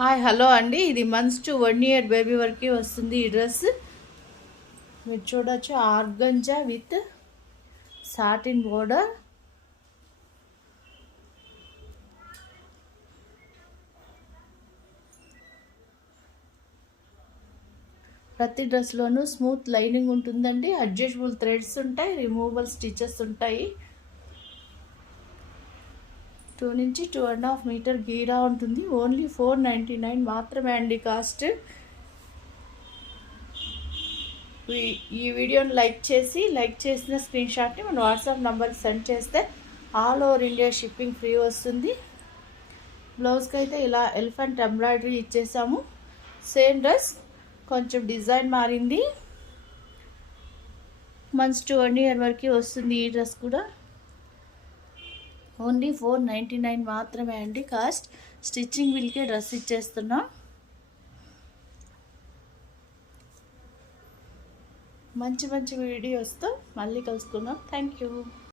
Hi hello అండి. ఇది months to 1 year baby వరకు వస్తుంది. ఈ డ్రెస్ మీరు చూడొచ్చు. Organza with satin border. ప్రతి డ్రెస్లోనూ స్మూత్ లైనింగ్ ఉంటుందండి. అడ్జస్టబుల్ థ్రెడ్స్ ఉంటాయి, రిమూవబుల్ స్టిచెస్ ఉంటాయి. 2 నుంచి 2.5 మీటర్ గీరా ఉంటుంది. ఓన్లీ 499 మాత్రమే అండి కాస్ట్. ఈ వీడియోని లైక్ చేసిన స్క్రీన్ షాట్ని మన వాట్సాప్ నెంబర్కి సెండ్ చేస్తే all over India shipping free వస్తుంది. బ్లౌజ్కి అయితే ఇలా ఎలిఫెంట్ ఎంబ్రాయిడరీ ఇచ్చేసాము. సేమ్ డ్రెస్, కొంచెం డిజైన్ మారింది. మంత్స్ టు 1 year వరకు వస్తుంది. ఈ డ్రెస్ కూడా ఓన్లీ 499 మాత్రమే అండి కాస్ట్. స్టిచ్చింగ్ బిల్కే డ్రెస్ ఇచ్చేస్తున్నాం. మంచి వీడియోస్తో మళ్ళీ కలుసుకుందాం. Thank you.